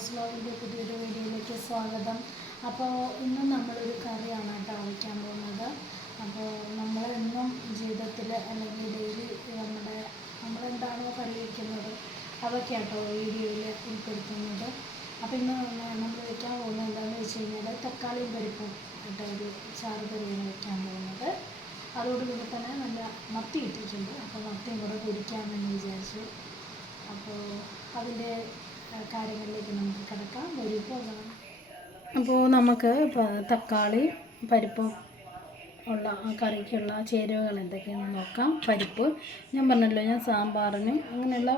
ജോസ് വ്ലോഗിൻ്റെ പുതിയൊരു വീഡിയോയിലേക്ക് സ്വാഗതം. അപ്പോൾ ഇന്നും നമ്മളൊരു കറിയാണ് കേട്ടോ വയ്ക്കാൻ പോകുന്നത്. അപ്പോൾ നമ്മളെന്നും ജീവിതത്തിൽ അല്ലെങ്കിൽ ഡെയിലി നമ്മളെന്താണോ കറി വയ്ക്കുന്നത് അതൊക്കെയാണ് കേട്ടോ വീഡിയോയിൽ ഉൾപ്പെടുത്തുന്നത്. അപ്പോൾ ഇന്ന് നമ്മൾ വയ്ക്കാൻ പോകുന്നത് എന്താണെന്ന് വെച്ച് കഴിഞ്ഞാൽ തക്കാളിയും പരിപ്പും ഇട്ട ഒരു ചാറ് കറിയാണ് വയ്ക്കാൻ പോകുന്നത്. അതോടുകൂടി തന്നെ നല്ല മത്തി ഇട്ടിട്ടുണ്ട്. അപ്പോൾ മത്തിയും കൂടെ പൊരിക്കാമെന്ന് വിചാരിച്ചു. അപ്പോൾ അതിൻ്റെ കാര്യങ്ങളിലേക്ക് നമുക്ക് കിടക്കാം. ഒരു പോകണം. അപ്പോൾ നമുക്ക് തക്കാളി പരിപ്പും ഉള്ള കറിക്കുള്ള ചേരുവകൾ എന്തൊക്കെയാണെന്ന് നോക്കാം. പരിപ്പ് ഞാൻ പറഞ്ഞല്ലോ, ഞാൻ സാമ്പാറിനും അങ്ങനെയുള്ള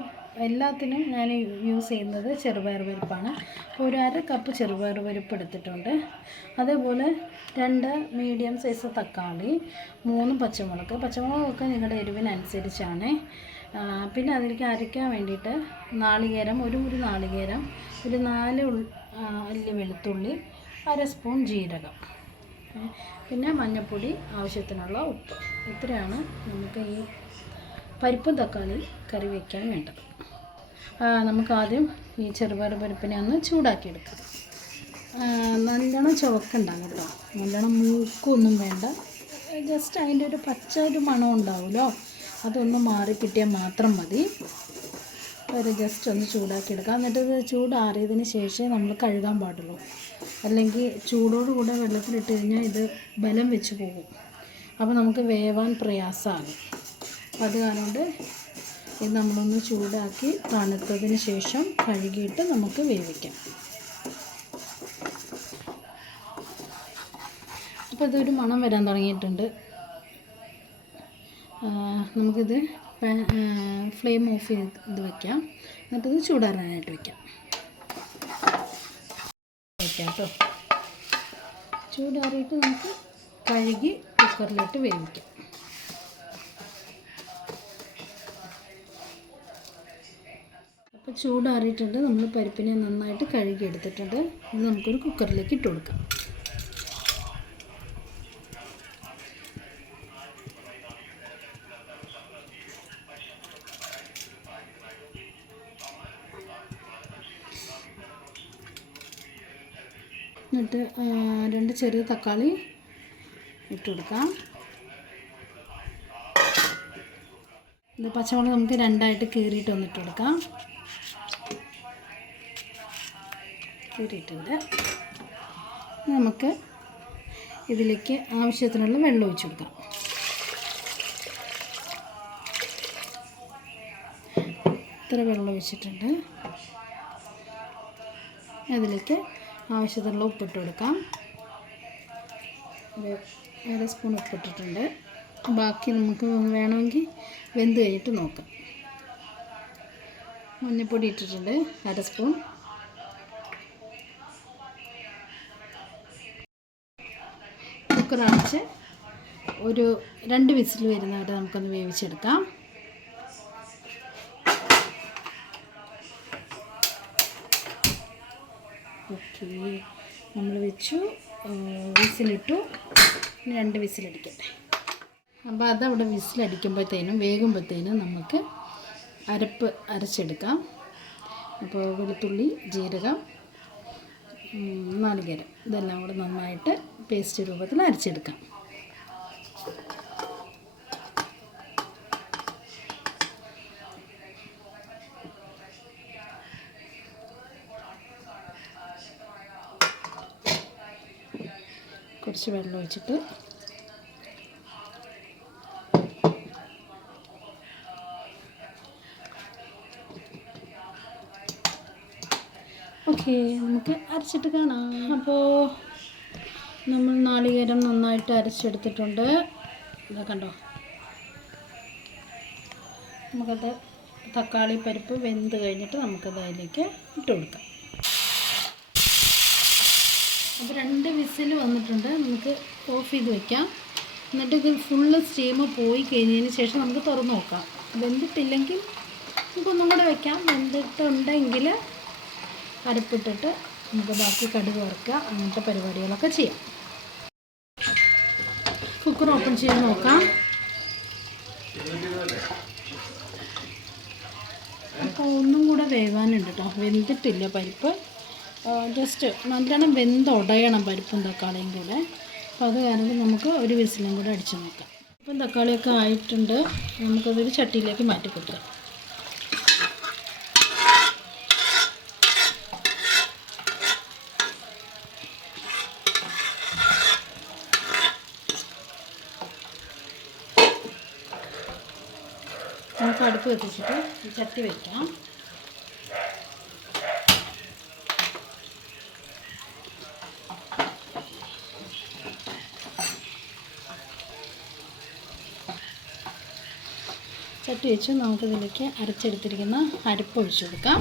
എല്ലാത്തിനും ഞാൻ യൂസ് ചെയ്യുന്നത് ചെറുപയർ പരിപ്പാണ്. അപ്പോൾ ഒരു 1/2 കപ്പ് ചെറുപയർ പരിപ്പ് എടുത്തിട്ടുണ്ട്. അതേപോലെ 2 മീഡിയം സൈസ് തക്കാളി, 3 പച്ചമുളകൊക്കെ നിങ്ങളുടെ എരിവിനനുസരിച്ചാണ്. പിന്നെ അതിലേക്ക് അരയ്ക്കാൻ വേണ്ടിയിട്ട് നാളികേരം, ഒരു മുറി നാളികേരം, ഒരു 4 അല്ലി വെളുത്തുള്ളി, 1 സ്പൂൺ ജീരകം, പിന്നെ മഞ്ഞൾപ്പൊടി, ആവശ്യത്തിനുള്ള ഉപ്പ്. ഇത്രയാണ് നമുക്ക് ഈ പരിപ്പും തക്കാളി കറി വയ്ക്കാൻ വേണ്ടത്. നമുക്കാദ്യം ഈ ചെറുപയർ പരിപ്പിനെ ഒന്ന് ചൂടാക്കിയെടുക്കാം. നല്ലോണം ചുവക്കുണ്ടാകും കേട്ടോ, നല്ലോണം മൂക്കൊന്നും വേണ്ട. ജസ്റ്റ് അതിൻ്റെ ഒരു പച്ച ഒരു മണം ഉണ്ടാവുമല്ലോ, അതൊന്ന് മാറിക്കിട്ടിയാൽ മാത്രം മതി. അത് ജസ്റ്റ് ഒന്ന് ചൂടാക്കിയെടുക്കാം. എന്നിട്ട് ഇത് ചൂടാറിയതിന് ശേഷമേ നമ്മൾ കഴുകാൻ പാടുള്ളൂ. അല്ലെങ്കിൽ ചൂടോടുകൂടെ വെള്ളത്തിലിട്ട് കഴിഞ്ഞാൽ ഇത് ബലം വെച്ച് പോകും. അപ്പോൾ നമുക്ക് വേവാൻ പ്രയാസമാകും. അത് കാരണം ഇത് നമ്മളൊന്ന് ചൂടാക്കി തണുത്തതിന് ശേഷം കഴുകിയിട്ട് നമുക്ക് വേവിക്കാം. അപ്പോൾ ഇതൊരു മണം വരാൻ തുടങ്ങിയിട്ടുണ്ട്. നമുക്കിത് ഫ്ലെയിം ഓഫ് ചെയ്ത് വയ്ക്കാം. എന്നിട്ടിത് ചൂടാറാനായിട്ട് വയ്ക്കാം കേട്ടോ. ചൂടാറിയിട്ട് നമുക്ക് കഴുകി കുക്കറിലിട്ട് വേവിക്കാം. അപ്പോൾ ചൂടാറിയിട്ടുണ്ട്. നമ്മൾ പരിപ്പിനെ നന്നായിട്ട് കഴുകി എടുത്തിട്ടുണ്ട്. ഇത് നമുക്കൊരു കുക്കറിലേക്ക് ഇട്ട് കൊടുക്കാം. എന്നിട്ട് 2 ചെറിയ തക്കാളി ഇട്ട് കൊടുക്കാം. ഇത് പച്ചമുളക് നമുക്ക് 2ആയിട്ട് കീറിയിട്ട് ഒന്നിട്ട് കൊടുക്കാം. കീറിയിട്ടുണ്ട്. നമുക്ക് ഇതിലേക്ക് ആവശ്യത്തിനുള്ള വെള്ളം ഒഴിച്ച് കൊടുക്കാം. ഇത്ര വെള്ളം ഒഴിച്ചിട്ടുണ്ട്. അതിലേക്ക് ആവശ്യത്തിനുള്ള ഉപ്പിട്ട് കൊടുക്കാം. 1 സ്പൂൺ ഉപ്പിട്ടിട്ടുണ്ട്. ബാക്കി നമുക്ക് വേണമെങ്കിൽ വെന്ത് കഴിഞ്ഞിട്ട് നോക്കാം. മഞ്ഞൾപ്പൊടി ഇട്ടിട്ടുണ്ട് 1 സ്പൂൺ. കുക്കർ അടച്ച് ഒരു 2 വിസിൽ വരുന്നവരെ നമുക്കൊന്ന് വേവിച്ചെടുക്കാം. ഓക്കെ, നമ്മൾ വെച്ചു, വിസിലിട്ടു. 2 വിസിലടിക്കട്ടെ. അപ്പോൾ അതവിടെ വിസിലടിക്കുമ്പോഴത്തേനും വേകുമ്പോഴത്തേനും നമുക്ക് അരപ്പ് അരച്ചെടുക്കാം. അപ്പോൾ വെളുത്തുള്ളി, ജീരകം, നാളികേരം ഇതെല്ലാം കൂടെ നന്നായിട്ട് പേസ്റ്റ് രൂപത്തിൽ അരച്ചെടുക്കാം. കുറച്ച് വെള്ളം ഒഴിച്ചിട്ട് ഓക്കെ, നമുക്ക് അരച്ചിട്ട് കാണാം. അപ്പോൾ നമ്മൾ നാളികേരം നന്നായിട്ട് അരച്ചെടുത്തിട്ടുണ്ട്. ഇതാ കണ്ടോ. നമുക്കത് തക്കാളി പരിപ്പ് വെന്ത് കഴിഞ്ഞിട്ട് നമുക്കത് അതിലേക്ക് ഇട്ട് കൊടുക്കാം. അപ്പോൾ 2 വിസിൽ വന്നിട്ടുണ്ട്. നമുക്ക് ഓഫ് ചെയ്ത് വയ്ക്കാം. എന്നിട്ട് ഇത് ഫുള്ള് സ്റ്റീം പോയി കഴിഞ്ഞതിന് ശേഷം നമുക്ക് തുറന്ന് നോക്കാം. വെന്തിട്ടില്ലെങ്കിൽ നമുക്കൊന്നും കൂടെ വയ്ക്കാം. വെന്തിട്ടുണ്ടെങ്കിൽ അരപ്പിട്ടിട്ട് നമുക്ക് ബാക്കി കടുക് വറുക്കുക, അങ്ങനത്തെ പരിപാടികളൊക്കെ ചെയ്യാം. കുക്കർ ഓപ്പൺ ചെയ്ത് നോക്കാം. അപ്പോൾ ഒന്നും കൂടെ വേവാനുണ്ട് കേട്ടോ, വെന്തിട്ടില്ല പരിപ്പ്. ജസ്റ്റ് നല്ലോണം വെന്തുടയണം പരിപ്പും തക്കാളിയും കൂടെ. അപ്പോൾ അത് കാരണം നമുക്ക് ഒരു വിസിലും കൂടെ അടിച്ച് നോക്കാം. പരിപ്പും തക്കാളിയൊക്കെ ആയിട്ടുണ്ട്. നമുക്കതൊരു ചട്ടിയിലേക്ക് മാറ്റി കൊടുക്കാം. നമുക്ക് അടുപ്പ് കത്തിച്ചിട്ട് ചട്ടി വയ്ക്കാം. ചട്ടി വെച്ച് നമുക്കിതിലേക്ക് അരച്ചെടുത്തിരിക്കുന്ന അരപ്പ് ഒഴിച്ചു കൊടുക്കാം.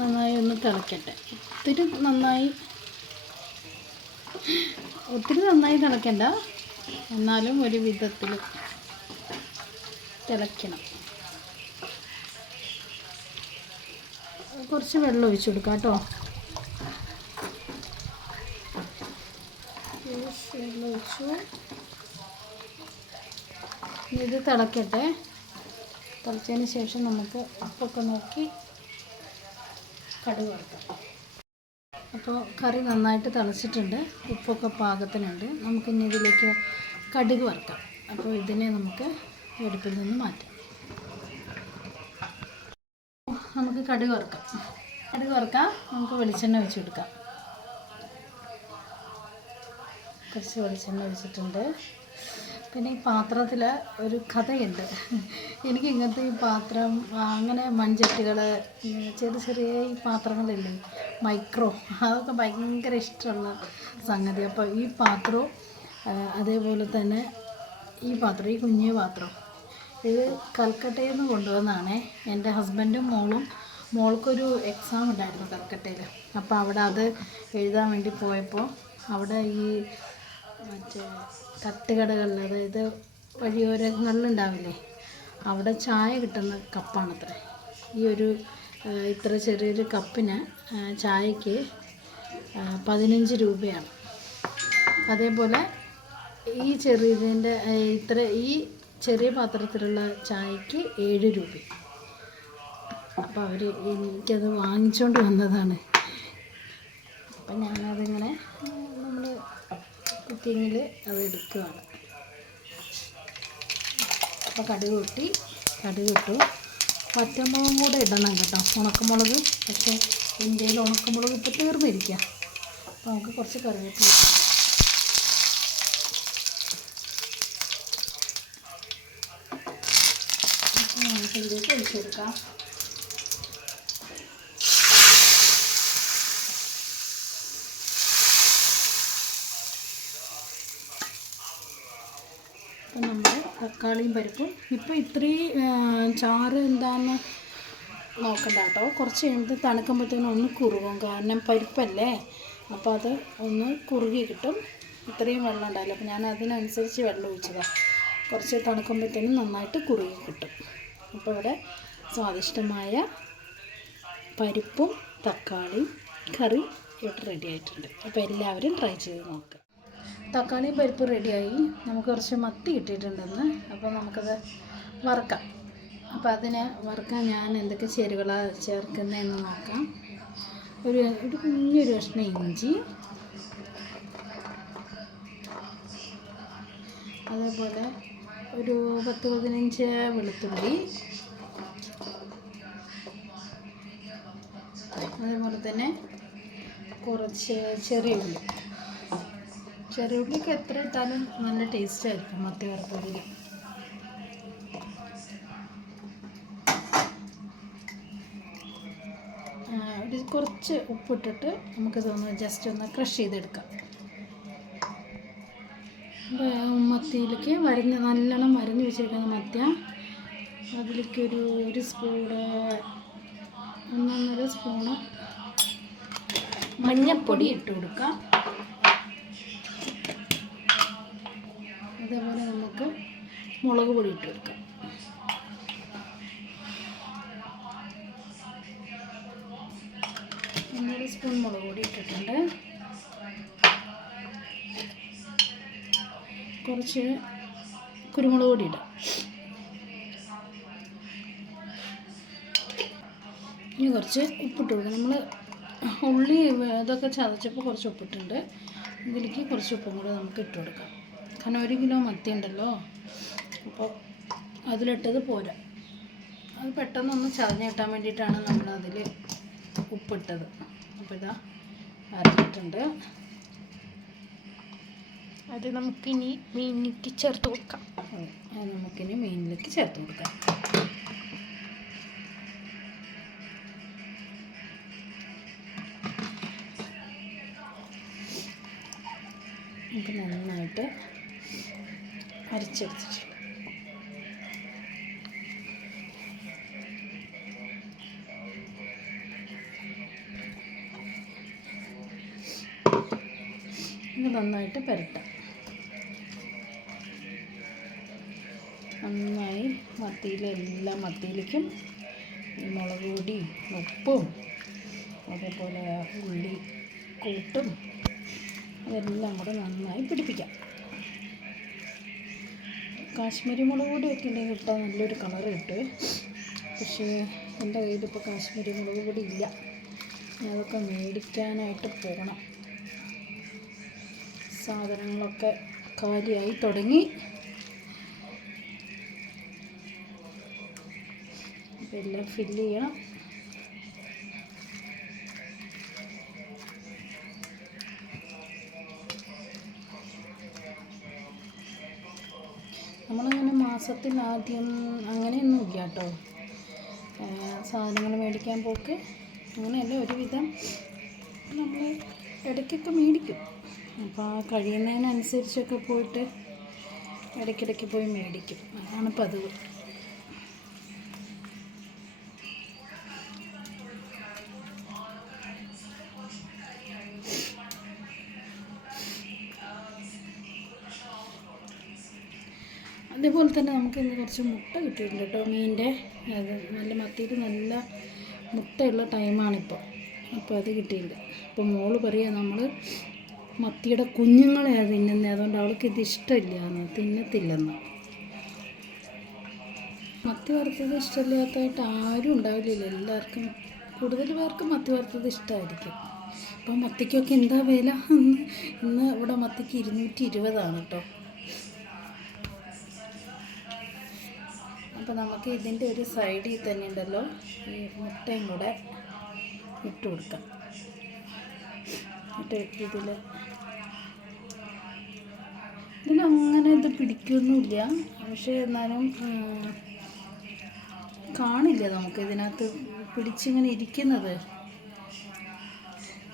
നന്നായി ഒന്ന് തിളക്കട്ടെ. ഒത്തിരി നന്നായി തിളക്കണ്ട, എന്നാലും ഒരു വിധത്തിൽ തിളയ്ക്കണം. കുറച്ച് വെള്ളം ഒഴിച്ചു കൊടുക്കാം കേട്ടോ. വെള്ളം ഒഴിച്ചു. ഇത് തിളക്കട്ടെ. തിളച്ചതിന് ശേഷം നമുക്ക് ഉപ്പൊക്കെ നോക്കി കടുക് വറുക്കാം. അപ്പോൾ കറി നന്നായിട്ട് തിളച്ചിട്ടുണ്ട്, ഉപ്പൊക്കെ പാകത്തിനുണ്ട്. നമുക്കിനി ഇതിലേക്ക് കടുക് വറുക്കാം. അപ്പോൾ ഇതിനെ നമുക്ക് അടുപ്പിൽ നിന്ന് മാറ്റാം. നമുക്ക് കടുക് വറുക്കാം. നമുക്ക് വെളിച്ചെണ്ണ ഒഴിച്ച് കൊടുക്കാം. കുറച്ച് വെളിച്ചെണ്ണ ഒഴിച്ചിട്ടുണ്ട്. പിന്നെ ഈ പാത്രത്തിൽ ഒരു കഥയുണ്ട്. എനിക്ക് ഇങ്ങനത്തെ ഈ പാത്രം, അങ്ങനെ മൺചട്ടികൾ, ചെറിയ ഈ പാത്രങ്ങളില്ലേ മൈക്രോ, അതൊക്കെ ഭയങ്കര ഇഷ്ടമുള്ള സംഗതി. അപ്പോൾ ഈ പാത്രവും അതേപോലെ തന്നെ ഈ പാത്രം, ഈ കുഞ്ഞു പാത്രം, ഇത് കൽക്കട്ടയിൽ നിന്ന് കൊണ്ടുവന്നതാണേ. എൻ്റെ ഹസ്ബൻഡും മോൾക്കൊരു എക്സാം ഉണ്ടായിരുന്നു കൽക്കട്ടയിൽ. അപ്പോൾ അവിടെ അത് എഴുതാൻ വേണ്ടി പോയപ്പോൾ അവിടെ ഈ മറ്റേ തട്ടുകടകളിൽ, അതായത് വഴിയോരങ്ങളിലുണ്ടാവില്ലേ, അവിടെ ചായ കിട്ടുന്ന കപ്പാണത്ര. ഈ ഒരു ഇത്ര ചെറിയൊരു കപ്പിന് ചായക്ക് 15 രൂപയാണ്. അതേപോലെ ഈ ഈ ചെറിയ പാത്രത്തിലുള്ള ചായക്ക് 7 രൂപ. അപ്പോൾ എനിക്കത് വാങ്ങിച്ചുകൊണ്ട് വന്നതാണ്. അപ്പം ഞാനതിങ്ങനെ നമ്മൾ കുക്കിങ്ങിൽ അത് എടുക്കുകയാണ്. അപ്പോൾ കടുക് ഇട്ടു. പച്ചമുളകും കൂടെ ഇടണം കേട്ടോ, ഉണക്കമുളക്. പക്ഷേ ഇന്ത്യയിൽ ഉണക്കമുളക് ഇപ്പോൾ തീർന്നിരിക്കുക. അപ്പോൾ നമുക്ക് കുറച്ച് കറിവേപ്പില നമുക്കിതിലേക്ക് ഒഴിച്ചു കൊടുക്കാം. അപ്പം നമ്മുടെ തക്കാളിയും പരിപ്പും ഇപ്പോൾ ഇത്രയും ചാറ് എന്താണെന്ന് നോക്കണ്ട കേട്ടോ. കുറച്ച് കഴിയുമ്പോൾ തണുക്കുമ്പോഴത്തേനും ഒന്ന് കുറുകും, കാരണം പരിപ്പല്ലേ. അപ്പോൾ അത് ഒന്ന് കുറുകി കിട്ടും. ഇത്രയും വെള്ളം ഉണ്ടാവില്ല, അപ്പോൾ ഞാൻ അതിനനുസരിച്ച് വെള്ളം ഒഴിച്ചതാണ്. കുറച്ച് തണുക്കുമ്പോഴത്തേനും നന്നായിട്ട് കുറുകി കിട്ടും. അപ്പോൾ ഇവിടെ സ്വാദിഷ്ടമായ പരിപ്പും തക്കാളിയും കറി ഇവിടെ റെഡി ആയിട്ടുണ്ട്. അപ്പോൾ എല്ലാവരും ട്രൈ ചെയ്ത് നോക്കുക. തക്കാളിയും പരിപ്പും റെഡിയായി. നമുക്ക് കുറച്ച് മത്തി കിട്ടിയിട്ടുണ്ടെന്ന്. അപ്പോൾ നമുക്കത് വറുക്കാം. അപ്പോൾ അതിന് വറുക്കാൻ ഞാൻ എന്തൊക്കെ ചേരുവകളാണ് ചേർക്കുന്നതെന്ന് നോക്കാം. ഒരു കുഞ്ഞൊരു കഷ്ണം ഇഞ്ചി, അതേപോലെ ഒരു 10-15 വെളുത്തുള്ളി, അതേപോലെ തന്നെ കുറച്ച് ചെറിയ ഉള്ളിയൊക്കെ എത്ര ഇട്ടാലും നല്ല ടേസ്റ്റ് ആയിരിക്കും മത്തി വറുത്തതിൽ. കുറച്ച് ഉപ്പിട്ടിട്ട് നമുക്കിതൊന്ന് ജസ്റ്റ് ഒന്ന് ക്രഷ് ചെയ്തെടുക്കാം. മത്തിയിലേക്ക് നല്ലോണം വരഞ്ഞ് വെച്ചിരിക്കുന്ന മത്തിയ, അതിലേക്ക് ഒരു 1 സ്പൂണ് മഞ്ഞൾപ്പൊടി ഇട്ട് കൊടുക്കാം. അതേപോലെ നമുക്ക് മുളക് പൊടി ഇട്ട് കൊടുക്കാം. 1 സ്പൂൺ മുളക് പൊടി ഇട്ടിട്ടുണ്ട്. കുറച്ച് കുരുമുളക് പൊടി ഇടാം. ഇനി കുറച്ച് ഉപ്പിട്ട് കൊടുക്കാം. നമ്മൾ ഉള്ളി ഇതൊക്കെ ചതച്ചപ്പോൾ കുറച്ച് ഉപ്പിട്ടുണ്ട്. ഇതിലേക്ക് കുറച്ച് ഉപ്പും കൂടെ നമുക്ക് ഇട്ട് കൊടുക്കാം. കാരണം 1 കിലോ മത്തി ഉണ്ടല്ലോ, അപ്പോൾ അതിലിട്ടത് പോരാ. അത് പെട്ടെന്നൊന്ന് ചതഞ്ഞ് കിട്ടാൻ വേണ്ടിയിട്ടാണ് നമ്മളതിൽ ഉപ്പിട്ടത്. അപ്പോൾ ഇതാ അരഞ്ഞിട്ടുണ്ട്. അത് നമുക്കിനി മീനിലേക്ക് ചേർത്ത് കൊടുക്കാം. അത് നമുക്കിനി മീനിലേക്ക് ചേർത്ത് കൊടുക്കാം. നമുക്ക് നന്നായിട്ട് അരച്ചെടുത്തിട്ട് ഇത് നന്നായിട്ട് പുരട്ടാം. നന്നായി മത്തിയിലേക്കും മുളക് പൊടിയും ഉപ്പും അതേപോലെ ഉള്ളി കൂട്ടും അതെല്ലാം കൂടെ നന്നായി പിടിപ്പിക്കാം. കാശ്മീരി മുളക് പൊടിയൊക്കെ ഉണ്ടെങ്കിൽ ഇട്ടാൽ നല്ലൊരു കളർ കിട്ടും. പക്ഷേ എൻ്റെ കയ്യിലിപ്പോൾ കാശ്മീരി മുളക് പൊടി ഇല്ല. അതൊക്കെ മേടിക്കാനായിട്ട് പോകണം. സാധനങ്ങളൊക്കെ കാലിയായി തുടങ്ങി. ഇതെല്ലാം ഫില്ല് ചെയ്യണം. നമ്മളങ്ങനെ മാസത്തിൽ ആദ്യം അങ്ങനെയൊന്നും ഇല്ല കേട്ടോ. സാധനങ്ങൾ മേടിക്കാൻ പോക്ക് അങ്ങനെയല്ല. ഒരുവിധം നമ്മൾ ഇടയ്ക്കൊക്കെ മേടിക്കും. അപ്പോൾ കഴിയുന്നതിനനുസരിച്ചൊക്കെ പോയിട്ട് ഇടയ്ക്കിടയ്ക്ക് പോയി മേടിക്കും. അതാണ് പതിവ്. അതേപോലെ തന്നെ നമുക്ക് ഇന്ന് കുറച്ച് മുട്ട കിട്ടിയിട്ടുണ്ട് കേട്ടോ. മീനിൻ്റെ അത് നല്ല മത്തിയിട്ട് നല്ല മുട്ടയുള്ള ടൈമാണിപ്പോൾ. അപ്പോൾ അത് കിട്ടിയില്ല. അപ്പോൾ മോള് പറയുക നമ്മൾ മത്തിയുടെ കുഞ്ഞുങ്ങളെയാണ് തിന്നുന്നത്, അതുകൊണ്ട് അവൾക്ക് ഇത് ഇഷ്ടമില്ല, തിന്നത്തില്ലെന്ന്. മത്തി വറുത്തത് ഇഷ്ടമില്ലാത്തതായിട്ട് ആരും ഉണ്ടാവില്ല. എല്ലാവർക്കും കൂടുതൽ പേർക്ക് മത്തി വറുത്തത് ഇഷ്ടമായിരിക്കും. അപ്പോൾ മത്തിക്കൊക്കെ എന്താ വില? ഇന്ന് ഇവിടെ മത്തിക്ക് 220 കേട്ടോ. അപ്പോൾ നമുക്ക് ഇതിൻ്റെ ഒരു സൈഡിൽ തന്നെ ഉണ്ടല്ലോ ഈ മുട്ടയും കൂടെ ഇട്ട് കൊടുക്കാം. ഇതിലങ്ങനെ ഇത് പിടിക്കൊന്നുമില്ല. പക്ഷേ എന്നാലും കാണില്ല, നമുക്ക് ഇതിനകത്ത് പിടിച്ചിങ്ങനെ ഇരിക്കുന്നത്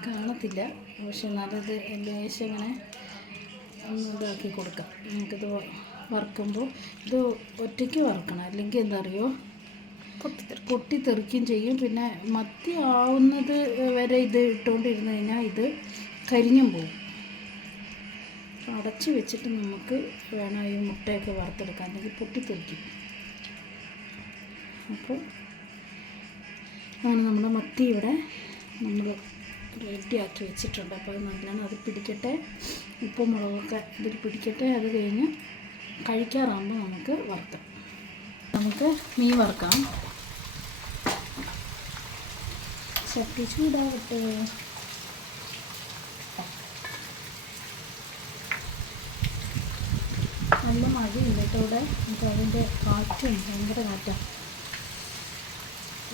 കാണത്തില്ല. പക്ഷെ എന്നാലും ഇത് ലേശം ഇങ്ങനെ ഒന്ന് ഇതാക്കി കൊടുക്കാം. നമുക്കിത് വറുക്കുമ്പോൾ ഇത് ഒറ്റയ്ക്ക് വറുക്കണം, അല്ലെങ്കിൽ എന്താ അറിയോ പൊട്ടിത്തെറിക്കുകയും ചെയ്യും. പിന്നെ മത്തി ആവുന്നത് വരെ ഇത് ഇട്ടുകൊണ്ടിരുന്ന് കഴിഞ്ഞാൽ ഇത് കരിഞ്ഞും പോകും. അടച്ച് വെച്ചിട്ട് നമുക്ക് വേണം ഈ മുട്ടയൊക്കെ വറുത്തെടുക്കാൻ, അല്ലെങ്കിൽ പൊട്ടിത്തെറിക്കും. അപ്പോൾ അങ്ങനെ നമ്മുടെ മത്തി ഇവിടെ നമ്മൾ റെഡിയാക്കി വെച്ചിട്ടുണ്ട്. അപ്പോൾ അത് നല്ലോണം അത് പിടിക്കട്ടെ, ഉപ്പും മുളകൊക്കെ ഇതിൽ പിടിക്കട്ടെ. അത് കഴിഞ്ഞ് കഴിക്കാറാകുമ്പോൾ നമുക്ക് വറുക്കാം. നമുക്ക് മീൻ വറുക്കാം. ചട്ടി ചൂടാവട്ടെ. നല്ല മഴയില്ല കേട്ടോ ഇവിടെ. നമുക്ക് അതിൻ്റെ കാറ്റും ഭയങ്കര കാറ്റാണ്.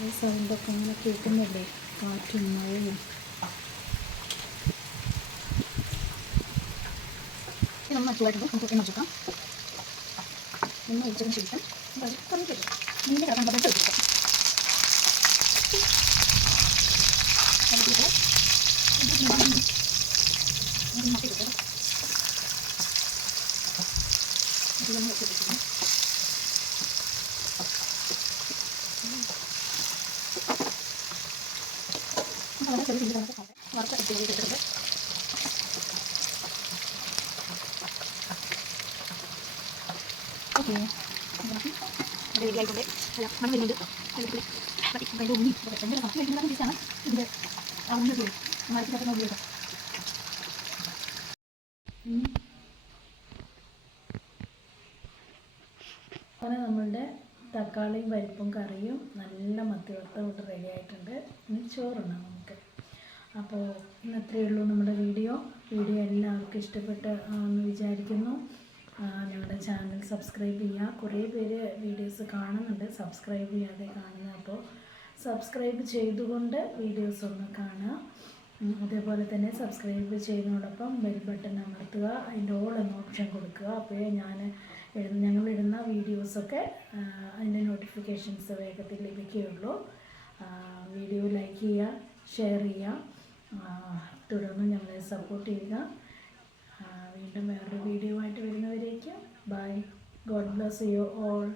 ഈ സൗണ്ടൊക്കെ അങ്ങനെ കേൾക്കുന്നില്ലേ, കാറ്റും മഴയും. നമ്മൾ ചൂടായിട്ട് നമുക്ക് എണ്ണ വെക്കാം. എണ്ണ ഒഴിച്ചതിന് ശേഷം കറിവേപ്പില മീനിൻ്റെ കറങ്ങാൻ പറ്റിട്ട് വെക്കാം. ഓക്കെ, വീട്ടിലായിട്ടുണ്ട്. മണം വരുന്നുണ്ട്. അതിൻ്റെ ഉണ്ണി ഭയങ്കര കറക്റ്റ് കഴിക്കുന്നതാണ്. ടേസ്റ്റാണ് ഇതിൻ്റെ അങ്ങനെ നമ്മളുടെ തക്കാളിയും പരിപ്പും കറിയും നല്ല മത്തിവറുത്തം കൊണ്ട് റെഡി ആയിട്ടുണ്ട്. ഇനി ചോറുണ്ണാം നമുക്ക്. അപ്പോൾ ഇന്ന് ഇത്രയേ ഉള്ളൂ നമ്മുടെ വീഡിയോ എല്ലാവർക്കും ഇഷ്ടപ്പെട്ട് എന്ന് വിചാരിക്കുന്നു. ഞങ്ങളുടെ ചാനൽ സബ്സ്ക്രൈബ് ചെയ്യുക. കുറേ പേര് വീഡിയോസ് കാണുന്നുണ്ട്, സബ്സ്ക്രൈബ് ചെയ്യാതെ കാണുന്നത്. അപ്പോൾ സബ്സ്ക്രൈബ് ചെയ്തുകൊണ്ട് വീഡിയോസ് ഒന്ന് കാണുക. അതേപോലെ തന്നെ സബ്സ്ക്രൈബ് ചെയ്യുന്നതോടൊപ്പം ബെൽ ബട്ടൺ അമർത്തുക, അതിൻ്റെ ഓൾ എന്ന ഓപ്ഷൻ കൊടുക്കുക. അപ്പോഴേ ഞങ്ങളിടുന്ന വീഡിയോസൊക്കെ അതിൻ്റെ നോട്ടിഫിക്കേഷൻസ് വേഗത്തിൽ ലഭിക്കുകയുള്ളൂ. വീഡിയോ ലൈക്ക് ചെയ്യുക, ഷെയർ ചെയ്യുക, തുടർന്ന് ഞങ്ങളെ സപ്പോർട്ട് ചെയ്യുക. വീണ്ടും വേറൊരു വീഡിയോ ആയിട്ട് വരുന്നവരേക്കും bye. God bless you all.